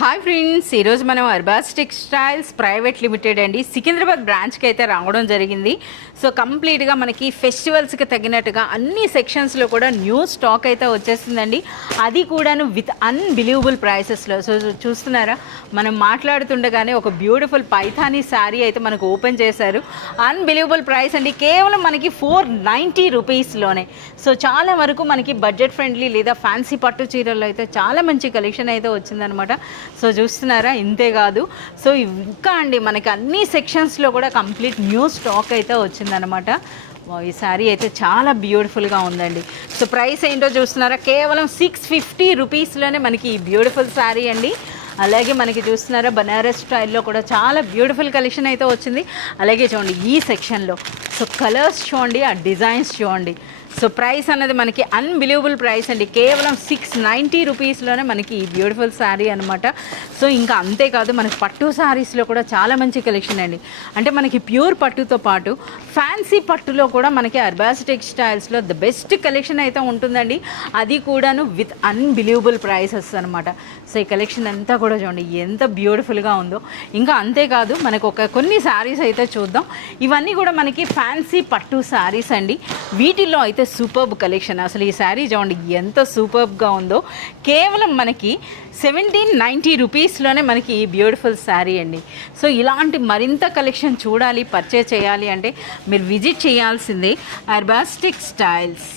Hi friends, ఈరోజు మనం Arbaz textiles private limited అండి సికింద్రాబాద్ బ్రాంచ్కి అయితే రావడం జరిగింది. సో కంప్లీట్గా మనకి ఫెస్టివల్స్కి తగినట్టుగా అన్ని సెక్షన్స్లో కూడా న్యూ స్టాక్ అయితే వచ్చేసిందండి. అది కూడాను విత్ అన్బిలీవబుల్ ప్రైసెస్లో. సో చూస్తున్నారా, మనం మాట్లాడుతుండగానే ఒక బ్యూటిఫుల్ పైథానీ శారీ అయితే మనకు ఓపెన్ చేశారు. అన్బిలీవబుల్ ప్రైస్ అండి, కేవలం మనకి 490 రూపీస్లోనే. సో చాలా వరకు మనకి బడ్జెట్ ఫ్రెండ్లీ లేదా ఫ్యాన్సీ పట్టు చీరల్లో అయితే చాలా మంచి కలెక్షన్ అయితే వచ్చిందనమాట. సో చూస్తున్నారా, ఇంతే కాదు, సో ఇంకా అండి మనకి అన్ని సెక్షన్స్లో కూడా కంప్లీట్ న్యూ స్టాక్ అయితే వచ్చిందనమాట. ఈ శారీ అయితే చాలా బ్యూటిఫుల్గా ఉందండి. సో ప్రైస్ ఏంటో చూస్తున్నారా, కేవలం 650 రూపీస్లోనే మనకి ఈ బ్యూటిఫుల్ శారీ అండి. అలాగే మనకి చూస్తున్నారా, బనారస్ స్టైల్లో కూడా చాలా బ్యూటిఫుల్ కలెక్షన్ అయితే వచ్చింది. అలాగే చూడండి ఈ సెక్షన్లో, సో కలర్స్ చూడండి, ఆ డిజైన్స్ చూడండి. సో ప్రైస్ అన్నది మనకి అన్బిలీవబుల్ ప్రైస్ అండి, కేవలం 690 రూపీస్లోనే మనకి ఈ బ్యూటిఫుల్ శారీ అనమాట. సో ఇంకా అంతేకాదు, మనకి పట్టు శారీస్లో కూడా చాలా మంచి కలెక్షన్ అండి. అంటే మనకి ప్యూర్ పట్టుతో పాటు ఫ్యాన్సీ పట్టులో కూడా మనకి అర్బాస్ టెక్స్టైల్స్లో ద బెస్ట్ కలెక్షన్ అయితే ఉంటుందండి. అది కూడాను విత్ అన్బిలీవబుల్ ప్రైసెస్ అనమాట. సో ఈ కలెక్షన్ అంతా కూడా చూడండి ఎంత బ్యూటిఫుల్గా ఉందో. ఇంకా అంతేకాదు, మనకు కొన్ని శారీస్ అయితే చూద్దాం. ఇవన్నీ కూడా మనకి ఫ్యాన్సీ పట్టు శారీస్ అండి. వీటిల్లో అయితే సూపర్బ్ కలెక్షన్. అసలు ఈ శారీ చూడండి ఎంత సూపర్బ్గా ఉందో. కేవలం మనకి 1790 రూపీస్లోనే మనకి ఈ బ్యూటిఫుల్ శారీ అండి. సో ఇలాంటి మరింత కలెక్షన్ చూడాలి, పర్చేజ్ చేయాలి అంటే మీరు విజిట్ చేయాల్సిందే అర్బాస్ టెక్స్టైల్స్.